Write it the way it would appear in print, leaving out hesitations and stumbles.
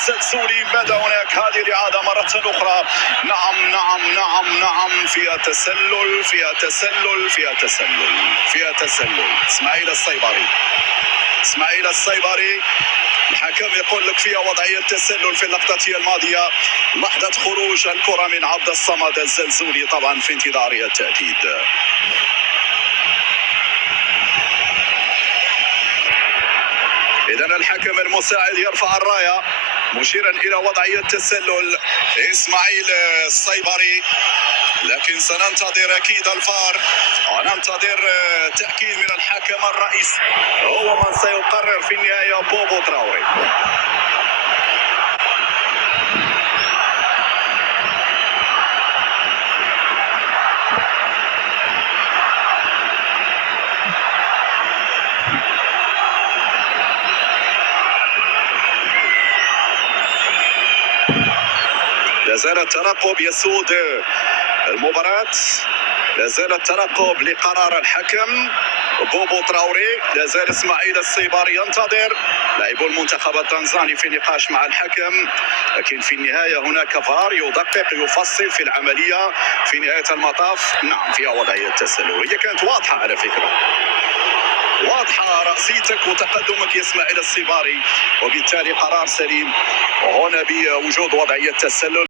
الزلزولي. ماذا هناك؟ هذه الإعادة مرة أخرى. نعم نعم نعم نعم، فيها تسلل فيها تسلل فيها تسلل فيها تسلل. اسماعيل الصيبري الحكم يقول لك فيها وضعية تسلل في اللقطة الماضية. لحظة خروج الكرة من عبد الصمد الزلزولي طبعا في انتظار التأكيد. إذن الحكم المساعد يرفع الراية مشيرا إلى وضعية تسلل إسماعيل الصيبري، لكن سننتظر أكيد الفار وننتظر تأكيد من الحكم الرئيسي، هو من سيقرر في النهاية. بوبو تراوري. لا زال الترقب يسود المباراة، لا زال الترقب لقرار الحكم بوبو تراوري. لا زال اسماعيل الصيبري ينتظر لاعب المنتخب التنزاني في نقاش مع الحكم، لكن في النهاية هناك فار يدقق يفصل في العملية في نهاية المطاف. نعم فيها وضعية تسلل، هي كانت واضحة على فكرة، واضحة رأسيتك وتقدمك يا اسماعيل الصيبري، وبالتالي قرار سليم هنا بوجود وضعية تسلل.